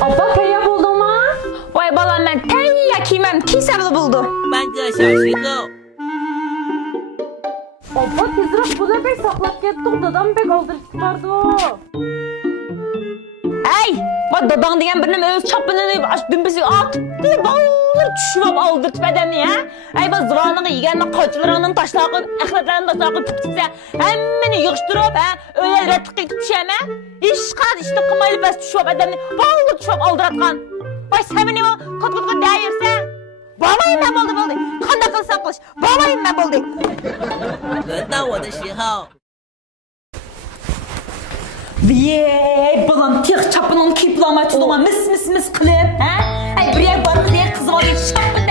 Abba kaya buldun mu? Vay balam ben teyya kiymem kiysem buldu. 半个小时后， Abba tezrak bunu pek saklap kettik. Dadam pek aldırıp çıkardı o. Hey! Bak dadan diyen birinin öz çapını dümbesi atıp diye bağlı düşüp aldırtıp edeni ya. Hey bak zıvanını yiyenle kaçılarının taşlağın, ehletlerin taşlağın tüptüse hemmini yığıştırıp öyle retlik etip şeyme. İş kad işte kımaylı bes düşüp edeni bağlı düşüp aldıratkan. Bak semini o kut değirse. Babayım ben buldu. Kanda kılsan kılıç. Babayım ben buldu. 轮到我的时候， Viyey balam tek çapının kiplamay tutuma mis kılıp. Hey bir yer barık diye kızı var şapın